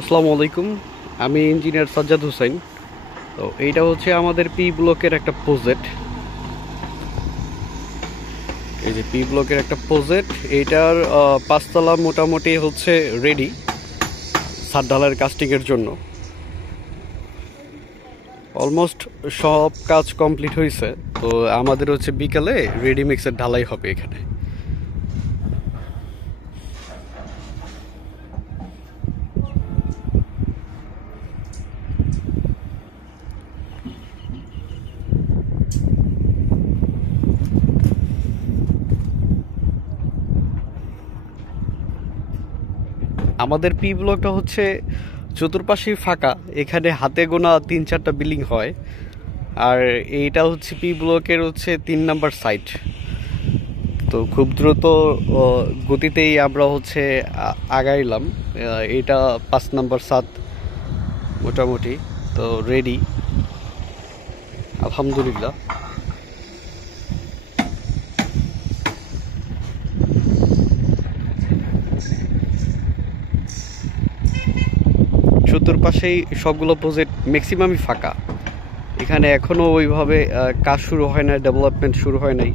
আসসালামু আলাইকুম। আমি ইঞ্জিনিয়ার সাজ্জাদ হোসেন। তো এইটা হচ্ছে আমাদের পি ব্লকের একটা প্রজেক্ট। এই যে পি ব্লকের একটা প্রজেক্ট, এইটার পাঁচতলা মোটামুটি হচ্ছে রেডি ছাদ ঢালাইয়ের কাস্টিংয়ের জন্য। অলমোস্ট সব কাজ কমপ্লিট হয়েছে। তো আমাদের হচ্ছে বিকালে রেডি মিক্সের ঢালাই হবে এখানে। আমাদের পি ব্লকটা হচ্ছে চতুর্পাশেই ফাঁকা, এখানে হাতে গোনা 3-4টা বিল্ডিং হয়। আর এইটা হচ্ছে পি ব্লকের হচ্ছে 3 নাম্বার সাইট। তো খুব দ্রুত গতিতেই আমরা হচ্ছে আগাইলাম। এটা 5 নাম্বার সাত মোটামুটি তো রেডি, আলহামদুলিল্লাহ। চতুর্পাশেই সবগুলো প্রজেক্ট ম্যাক্সিমামই ফাঁকা। এখানে এখনো ওইভাবে কাজ শুরু হয় না, ডেভেলপমেন্ট শুরু হয় নাই।